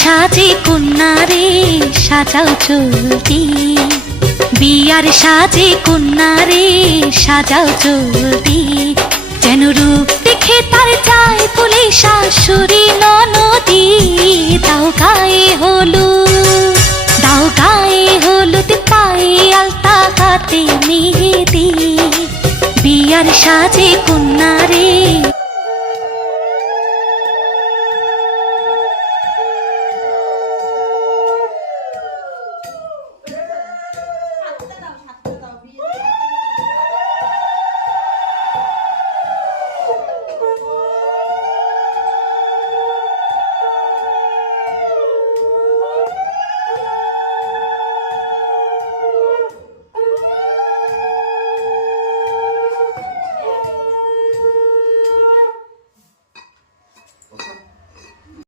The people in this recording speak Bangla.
সাজে কন্যারে সাজাও চলতি, বিয়ার সাজে কন্যারে সাজাও চলতি, যেন রূপ দেখে তার চায় বলে শাশুড়ি ননদি। দাও গায়ে হলুদ, দাও গায়ে হলুদ, পায়ে আলতা, হাতে মেহেদি, বিয়ার সাজে কন্যারে